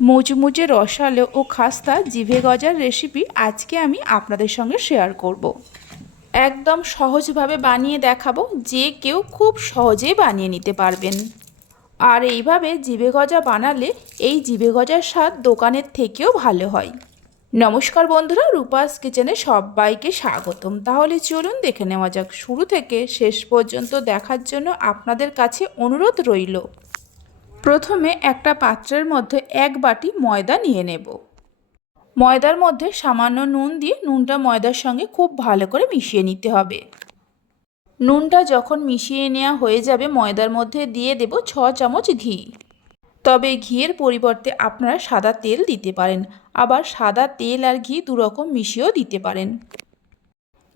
মুচমুচে রসালো ও খাস্তা জিভে গজার রেসিপি আজকে আমি আপনাদের সঙ্গে শেয়ার করব। একদম সহজভাবে বানিয়ে দেখাবো, যে কেউ খুব সহজেই বানিয়ে নিতে পারবেন। আর এইভাবে জিভে গজা বানালে এই জিভে গজার স্বাদ দোকানের থেকেও ভালো হয়। নমস্কার বন্ধুরা, রূপাস কিচেনে সবাইকে স্বাগতম। তাহলে চলুন দেখে নেওয়া যাক, শুরু থেকে শেষ পর্যন্ত দেখার জন্য আপনাদের কাছে অনুরোধ রইল। প্রথমে একটা পাত্রের মধ্যে এক বাটি ময়দা নিয়ে নেব। ময়দার মধ্যে সামান্য নুন দিয়ে নুনটা ময়দার সঙ্গে খুব ভালো করে মিশিয়ে নিতে হবে। নুনটা যখন মিশিয়ে নেওয়া হয়ে যাবে, ময়দার মধ্যে দিয়ে দেব ছ চামচ ঘি। তবে ঘিয়ের পরিবর্তে আপনারা সাদা তেল দিতে পারেন, আবার সাদা তেল আর ঘি দুরকম মিশিয়েও দিতে পারেন।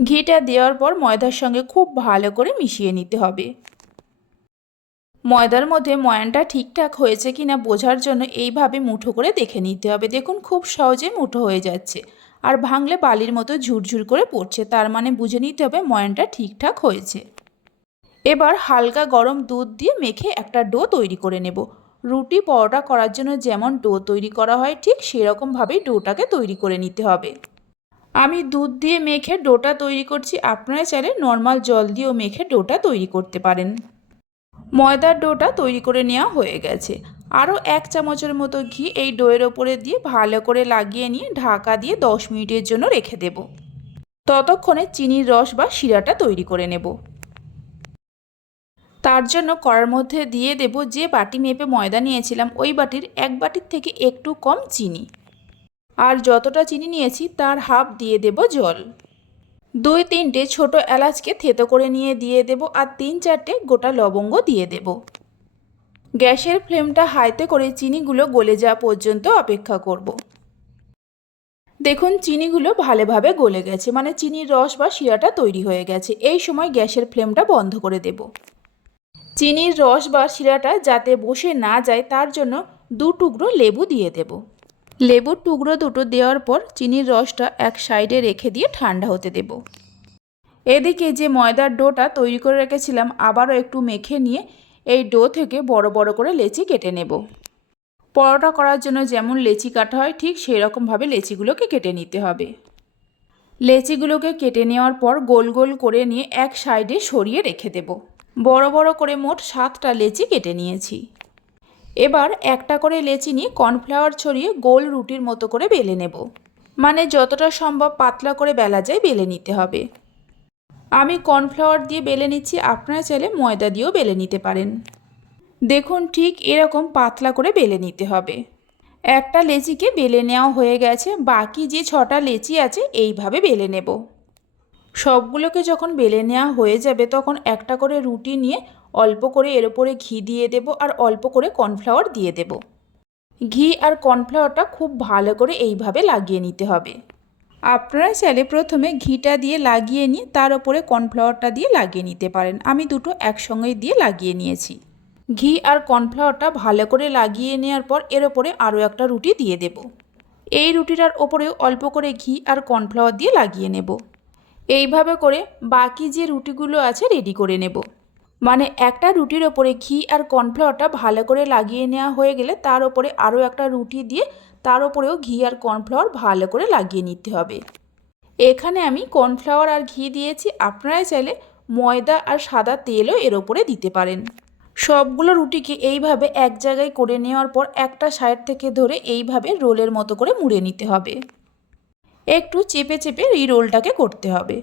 ঘিটা দেওয়ার পর ময়দার সঙ্গে খুব ভালো করে মিশিয়ে নিতে হবে। ময়দার মধ্যে ময়ানটা ঠিকঠাক হয়েছে কিনা বোঝার জন্য এইভাবে মুঠো করে দেখে নিতে হবে। দেখুন, খুব সহজে মুঠো হয়ে যাচ্ছে। আর ভাঙলে বালির মতো ঝুরঝুর করে পড়ছে, তার মানে বুঝে নিতে হবে ময়ানটা ঠিকঠাক হয়েছে। এবার হালকা গরম দুধ দিয়ে মেখে একটা ডো তৈরি করে নেব। রুটি পরোটা করার জন্য যেমন ডো তৈরি করা হয়, ঠিক সেরকমভাবেই ডোটাকে তৈরি করে নিতে হবে। আমি দুধ দিয়ে মেখে ডোটা তৈরি করছি। আপনারা চাইলে নর্মাল জল দিয়েও মেখে ডোটা তৈরি করতে পারেন। ময়দার ডোটা তৈরি করে নেওয়া হয়ে গেছে। আরও এক চামচের মতো ঘি এই ডোয়ের ওপরে দিয়ে ভালো করে লাগিয়ে নিয়ে ঢাকা দিয়ে দশ মিনিটের জন্য রেখে দেব। ততক্ষণে চিনির রস বা শিরাটা তৈরি করে নেব। তার জন্য কড়ার মধ্যে দিয়ে দেব যে বাটি মেপে ময়দা নিয়েছিলাম, ওই বাটির এক বাটির থেকে একটু কম চিনি। আর যতটা চিনি নিয়েছি, তার হাফ দিয়ে দেব জল। দুই তিনটে ছোট এলাচকে থেতো করে নিয়ে দিয়ে দেব আর তিন চারটে গোটা লবঙ্গ দিয়ে দেব। গ্যাসের ফ্লেমটা হাইতে করে চিনিগুলো গলে যাওয়া পর্যন্ত অপেক্ষা করব। দেখুন, চিনিগুলো ভালোভাবে গলে গেছে মানে চিনির রস বা শিরাটা তৈরি হয়ে গেছে। এই সময় গ্যাসের ফ্লেমটা বন্ধ করে দেব। চিনির রস বা শিরাটা যাতে বসে না যায়, তার জন্য দু টুকরো লেবু দিয়ে দেব। লেবুর টুকরো দুটো দেওয়ার পর চিনির রসটা এক সাইডে রেখে দিয়ে ঠান্ডা হতে দেব। এদিকে যে ময়দার ডোটা তৈরি করে রেখেছিলাম, আবারও একটু মেখে নিয়ে এই ডো থেকে বড় বড় করে লেচি কেটে নেব। পরোটা করার জন্য যেমন লেচি কাটা হয়, ঠিক সেই রকমভাবে লেচিগুলোকে কেটে নিতে হবে। লেচিগুলোকে কেটে নেওয়ার পর গোল গোল করে নিয়ে এক সাইডে সরিয়ে রেখে দেব। বড় বড় করে মোট সাতটা লেচি কেটে নিয়েছি। এবার একটা করে লেচি নিয়ে কর্নফ্লাওয়ার ছড়িয়ে গোল রুটির মতো করে বেলে নেব। মানে যতটা সম্ভব পাতলা করে বেলা যায় বেলে নিতে হবে। আমি কর্নফ্লাওয়ার দিয়ে বেলে নিচ্ছি, আপনারা চাইলে ময়দা দিয়েও বেলে নিতে পারেন। দেখুন ঠিক এরকম পাতলা করে বেলে নিতে হবে। একটা লেচিকে বেলে নেওয়া হয়ে গেছে, বাকি যে ছটা লেচি আছে এইভাবে বেলে নেব। সবগুলোকে যখন বেলে নেওয়া হয়ে যাবে, তখন একটা করে রুটি নিয়ে অল্প করে এর ওপরে ঘি দিয়ে দেব আর অল্প করে কর্নফ্লাওয়ার দিয়ে দেব। ঘি আর কর্নফ্লাওয়ারটা খুব ভালো করে এইভাবে লাগিয়ে নিতে হবে। আপনারা চাইলে প্রথমে ঘিটা দিয়ে লাগিয়ে নিয়ে তার ওপরে কর্নফ্লাওয়ারটা দিয়ে লাগিয়ে নিতে পারেন। আমি দুটো একসঙ্গেই দিয়ে লাগিয়ে নিয়েছি। ঘি আর কর্নফ্লাওয়ারটা ভালো করে লাগিয়ে নেওয়ার পর এর ওপরে আরও একটা রুটি দিয়ে দেব। এই রুটিটার ওপরেও অল্প করে ঘি আর কর্নফ্লাওয়ার দিয়ে লাগিয়ে নেব। এইভাবে করে বাকি যে রুটিগুলো আছে রেডি করে নেব। মানে একটা রুটির ওপরে ঘি আর কর্নফ্লাওয়ারটা ভালো করে লাগিয়ে নেওয়া হয়ে গেলে তার ওপরে আরও একটা রুটি দিয়ে তার ওপরেও ঘি আর কর্নফ্লাওয়ার ভালো করে লাগিয়ে নিতে হবে। এখানে আমি কর্নফ্লাওয়ার আর ঘি দিয়েছি, আপনারাই চাইলে ময়দা আর সাদা তেলও এর ওপরে দিতে পারেন। সবগুলো রুটিকে এইভাবে এক জায়গায় করে নেওয়ার পর একটা সাইড থেকে ধরে এইভাবে রোলের মতো করে মুড়ে নিতে হবে। একটু চেপে চেপে এই রোলটাকে করতে হবে।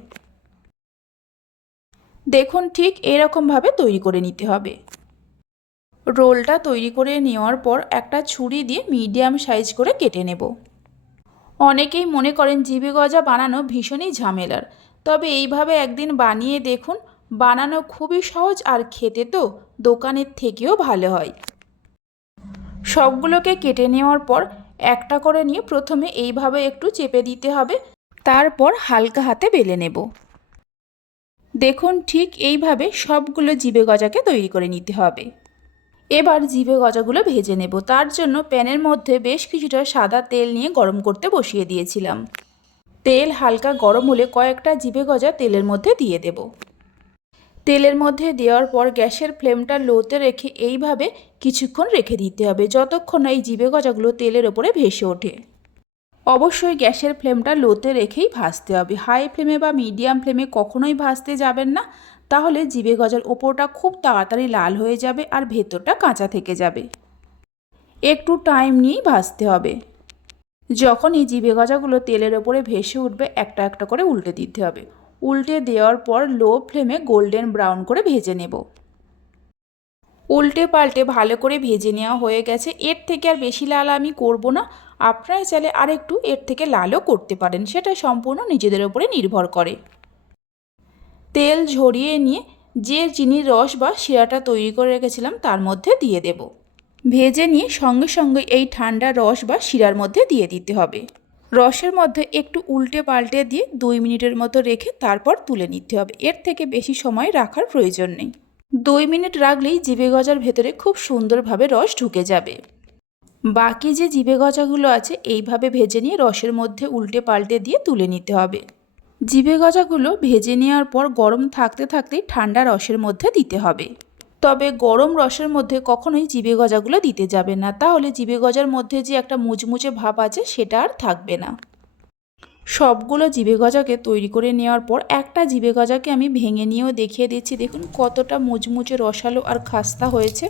দেখুন ঠিক এরকমভাবে তৈরি করে নিতে হবে। রোলটা তৈরি করে নেওয়ার পর একটা ছুরি দিয়ে মিডিয়াম সাইজ করে কেটে নেব। অনেকেই মনে করেন জিভে গজা বানানো ভীষণই ঝামেলার, তবে এইভাবে একদিন বানিয়ে দেখুন, বানানো খুবই সহজ আর খেতে তো দোকানের থেকেও ভালো হয়। সবগুলোকে কেটে নেওয়ার পর একটা করে নিয়ে প্রথমে এইভাবে একটু চেপে দিতে হবে, তারপর হালকা হাতে বেলে নেব। দেখুন ঠিক এইভাবে সবগুলো জিবে গজাকে তৈরি করে নিতে হবে। এবার জিবে গজাগুলো ভেজে নেব। তার জন্য প্যানের মধ্যে বেশ কিছুটা সাদা তেল নিয়ে গরম করতে বসিয়ে দিয়েছিলাম। তেল হালকা গরম হলে কয়েকটা জিবে গজা তেলের মধ্যে দিয়ে দেব। তেলের মধ্যে দেওয়ার পর গ্যাসের ফ্লেমটা লোতে রেখে এইভাবে কিছুক্ষণ রেখে দিতে হবে, যতক্ষণ এই জিবে গজাগুলো তেলের ওপরে ভেসে ওঠে। অবশ্যই গ্যাসের ফ্লেমটা লোতে রেখেই ভাজতে হবে। হাই ফ্লেমে বা মিডিয়াম ফ্লেমে কখনোই ভাজতে যাবেন না। তাহলে জিবে গজার ওপরটা খুব তাড়াতাড়ি লাল হয়ে যাবে আর ভেতরটা কাঁচা থেকে যাবে। একটু টাইম নিয়েই ভাজতে হবে। যখন এই জিবে গজাগুলো তেলের ওপরে ভেসে উঠবে, একটা একটা করে উল্টে দিতে হবে। উল্টে দেওয়ার পর লো ফ্লেমে গোল্ডেন ব্রাউন করে ভেজে নেব। উল্টে পাল্টে ভালো করে ভেজে নেওয়া হয়ে গেছে। এর থেকে আর বেশি লাল আমি করব না। আপনারা চাইলে আরেকটু এর থেকে লালও করতে পারেন, সেটা সম্পূর্ণ নিজেদের উপরে নির্ভর করে। তেল ঝরিয়ে নিয়ে যে চিনির রস বা শিরাটা তৈরি করে রেখেছিলাম, তার মধ্যে দিয়ে দেব। ভেজে নিয়ে সঙ্গে সঙ্গে এই ঠান্ডা রস বা শিরার মধ্যে দিয়ে দিতে হবে। রসের মধ্যে একটু উল্টে পাল্টে দিয়ে দুই মিনিটের মতো রেখে তারপর তুলে নিতে হবে। এর থেকে বেশি সময় রাখার প্রয়োজন নেই। দুই মিনিট রাখলেই জিবে গজার ভেতরে খুব সুন্দরভাবে রস ঢুকে যাবে। বাকি যে জিবে গজাগুলো আছে, এইভাবে ভেজে নিয়ে রসের মধ্যে উল্টে পাল্টে দিয়ে তুলে নিতে হবে। জিবে গজাগুলো ভেজে নেওয়ার পর গরম থাকতে থাকতেই ঠান্ডা রসের মধ্যে দিতে হবে। তবে গরম রসের মধ্যে কখনোই জিবে গজাগুলো দিতে যাবে না। তাহলে জিবে গজার মধ্যে যে একটা মুচমুচে ভাব আছে, সেটা আর থাকবে না। সবগুলো জিবে গজাকে তৈরি করে নেওয়ার পর একটা জিবে গজাকে আমি ভেঙে নিয়েও দেখিয়ে দিচ্ছি। দেখুন কতটা মুচমুচে রসালো আর খাস্তা হয়েছে।